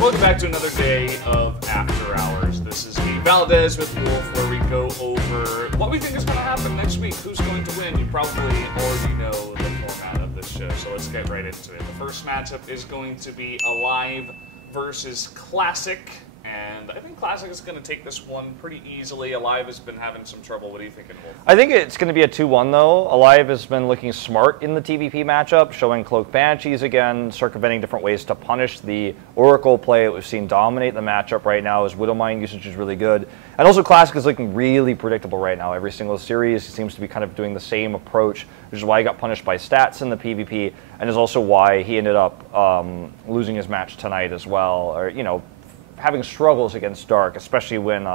Welcome back to another day of After Hours. This is me, Valdes, with Wolf, where we go over what we think is going to happen next week, who's going to win. You probably already know the format of this show, so let's get right into it. The first matchup is going to be Alive versus Classic, and I think Classic is going to take this one pretty easily. Alive has been having some trouble. What are you thinking, Wolf? I think it's going to be a 2-1, though. Alive has been looking smart in the TVP matchup, showing Cloak Banshees again, circumventing different ways to punish the Oracle play that we've seen dominate the matchup right now, as Widowmine usage is really good. And also Classic is looking really predictable right now. Every single series he seems to be kind of doing the same approach, which is why he got punished by stats in the PvP, and is also why he ended up losing his match tonight as well, or, you know, having struggles against Dark, especially when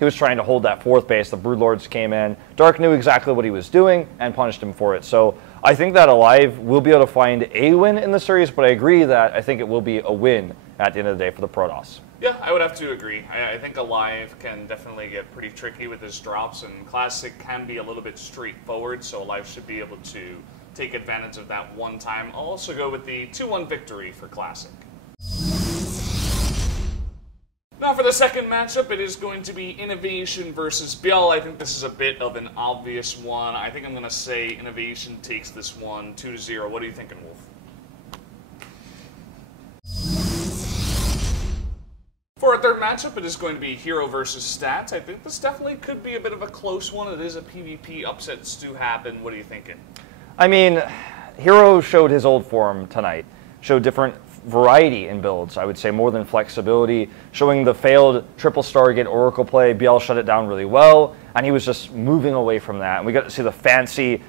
he was trying to hold that fourth base. The Broodlords came in. Dark knew exactly what he was doing and punished him for it. So I think that Alive will be able to find a win in the series, but I agree that I think it will be a win at the end of the day for the Protoss. Yeah, I would have to agree. I think Alive can definitely get pretty tricky with his drops, and Classic can be a little bit straightforward, so Alive should be able to take advantage of that one time. I'll also go with the 2-1 victory for Classic. Now for the second matchup, it is going to be Innovation versus Biel. I think this is a bit of an obvious one. I think I'm going to say Innovation takes this one 2-0. What are you thinking, Wolf? For our third matchup, it is going to be Hero versus Stats. I think this definitely could be a bit of a close one. It is a PvP. Upsets do happen. What are you thinking? I mean, Hero showed his old form tonight. Showed different variety in builds, I would say, more than flexibility, showing the failed triple Stargate Oracle play. Biel shut it down really well, and he was just moving away from that. And we got to see the fancy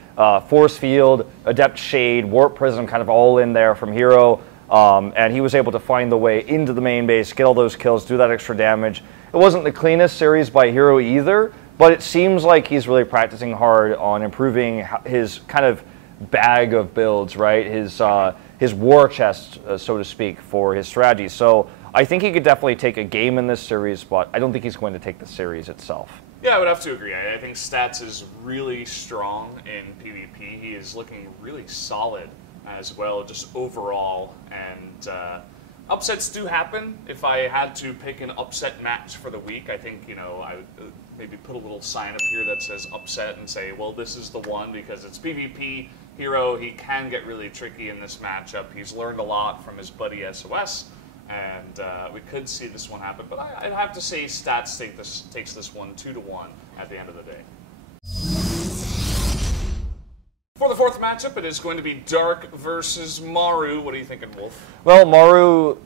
Force Field, Adept Shade, Warp Prism kind of all in there from Hero, and he was able to find the way into the main base, get all those kills, do that extra damage. It wasn't the cleanest series by Hero either, but it seems like he's really practicing hard on improving his kind of bag of builds, right? His war chest, so to speak, for his strategy. So I think he could definitely take a game in this series, but I don't think he's going to take the series itself. Yeah, I would have to agree. I think Stats is really strong in PvP. He is looking really solid as well, just overall. And upsets do happen. If I had to pick an upset match for the week, I think, you know, I would maybe put a little sign up here that says upset and say, well, this is the one because it's PvP. Hero, he can get really tricky in this matchup. He's learned a lot from his buddy SOS, and we could see this one happen. But I'd have to say Stats takes this one 2-1 at the end of the day. For the fourth matchup, it is going to be Dark versus Maru. What are you thinking, Wolf? Well, Maru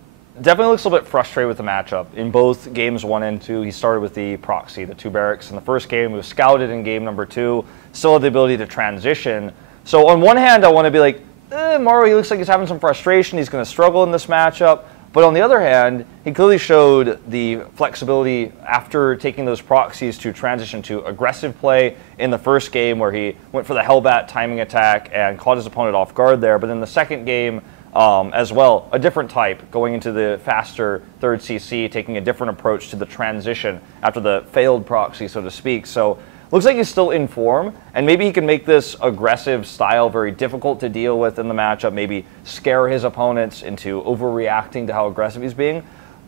definitely looks a little bit frustrated with the matchup. In both games 1 and 2, he started with the proxy, the 2 barracks. In the first game, he was scouted in game number 2, still had the ability to transition. So on one hand, I want to be like, Maru, he looks like he's having some frustration. He's going to struggle in this matchup. But on the other hand, he clearly showed the flexibility after taking those proxies to transition to aggressive play in the first game, where he went for the Hellbat timing attack and caught his opponent off guard there. But in the second game as well, a different type, going into the faster third CC, taking a different approach to the transition after the failed proxy, so to speak. So looks like he's still in form, and maybe he can make this aggressive style very difficult to deal with in the matchup, maybe scare his opponents into overreacting to how aggressive he's being.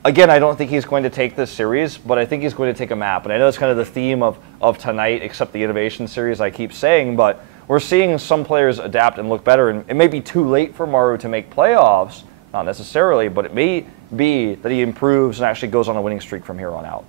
Again, I don't think he's going to take this series, but I think he's going to take a map. And I know it's kind of the theme of tonight, except the Innovation series, I keep saying, but we're seeing some players adapt and look better, and it may be too late for Maru to make playoffs, not necessarily, but it may be that he improves and actually goes on a winning streak from here on out.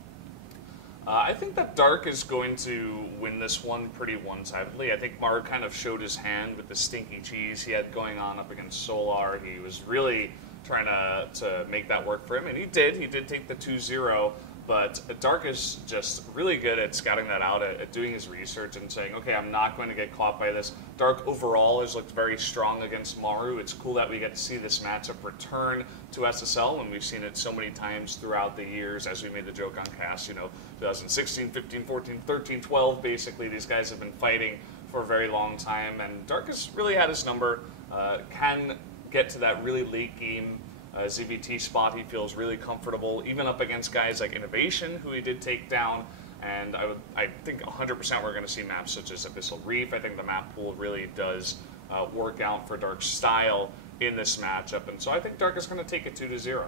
I think that Dark is going to win this one pretty one-sidedly. I think Maru kind of showed his hand with the stinky cheese he had going on up against Sonar. He was really trying to make that work for him, and he did. He did take the 2-0, but Dark is just really good at scouting that out, at doing his research and saying, okay, I'm not going to get caught by this. Dark overall has looked very strong against Maru. It's cool that we get to see this matchup return to SSL when we've seen it so many times throughout the years, as we made the joke on cast, you know, 2016, 15, 14, 13, 12, basically. These guys have been fighting for a very long time, and Dark has really had his number, can get to that really late game ZVT spot. He feels really comfortable, even up against guys like Innovation, who he did take down. And I think 100% we're going to see maps such as Abyssal Reef. I think the map pool really does work out for Dark's style in this matchup. And so I think Dark is going to take it 2-0.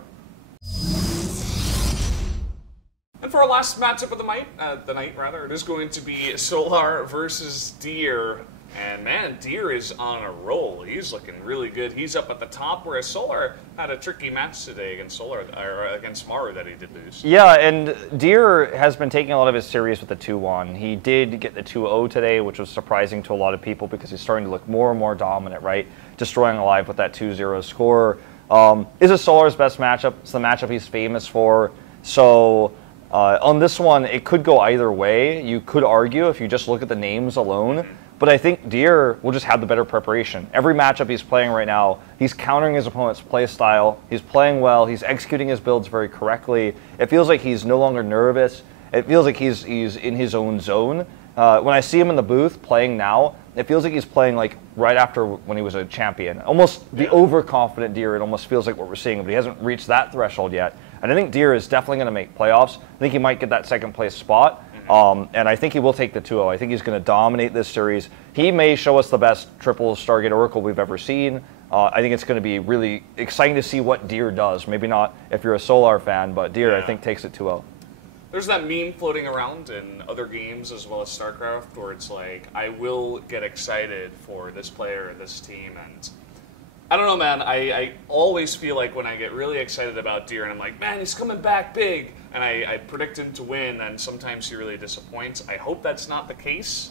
And for our last matchup of the night, it is going to be Solar versus Deer. And man, Deer is on a roll. He's looking really good. He's up at the top, whereas Solar had a tricky match today against Maru that he did lose. Yeah, and Deer has been taking a lot of his series with the 2-1. He did get the 2-0 today, which was surprising to a lot of people because he's starting to look more and more dominant, right? Destroying Alive with that 2-0 score. Is it Solar's best matchup? It's the matchup he's famous for. So on this one, it could go either way. You could argue if you just look at the names alone. But I think Deer will just have the better preparation. Every matchup he's playing right now, he's countering his opponent's play style. He's playing well. He's executing his builds very correctly. It feels like he's no longer nervous. It feels like he's in his own zone. When I see him in the booth playing now, it feels like he's playing like right after when he was a champion. Almost the overconfident Deer, it almost feels like what we're seeing, but he hasn't reached that threshold yet. And I think Deer is definitely going to make playoffs. I think he might get that second place spot. And I think he will take the 2-0. I think he's going to dominate this series. He may show us the best triple Stargate Oracle we've ever seen. I think it's going to be really exciting to see what Deer does. Maybe not if you're a Solar fan, but Deer, I think, takes it 2-0. There's that meme floating around in other games as well as StarCraft where it's like, I will get excited for this player and this team. And I don't know, man. I always feel like when I get really excited about Deer and I'm like, man, he's coming back big, and I predict him to win, and sometimes he really disappoints. I hope that's not the case,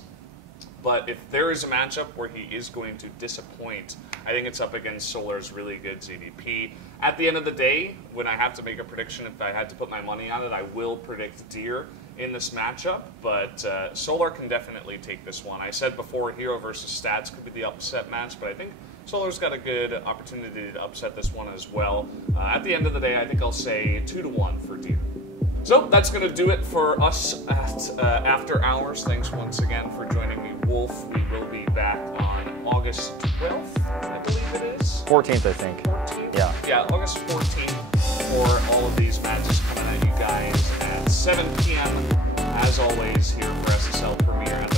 but if there is a matchup where he is going to disappoint, I think it's up against Solar's really good ZVP. At the end of the day, when I have to make a prediction, if I had to put my money on it, I will predict Deer in this matchup, but Solar can definitely take this one. I said before, Hero versus Stats could be the upset match, but I think Solar's got a good opportunity to upset this one as well. At the end of the day, I think I'll say 2-1 for Deer. So that's going to do it for us at After Hours. Thanks once again for joining me, Wolf. We will be back on August 12th, I believe it is. 14th, I think. 14th? Yeah. Yeah, August 14th for all of these matches coming at you guys at 7 p.m. As always, here for SSL Premiere at the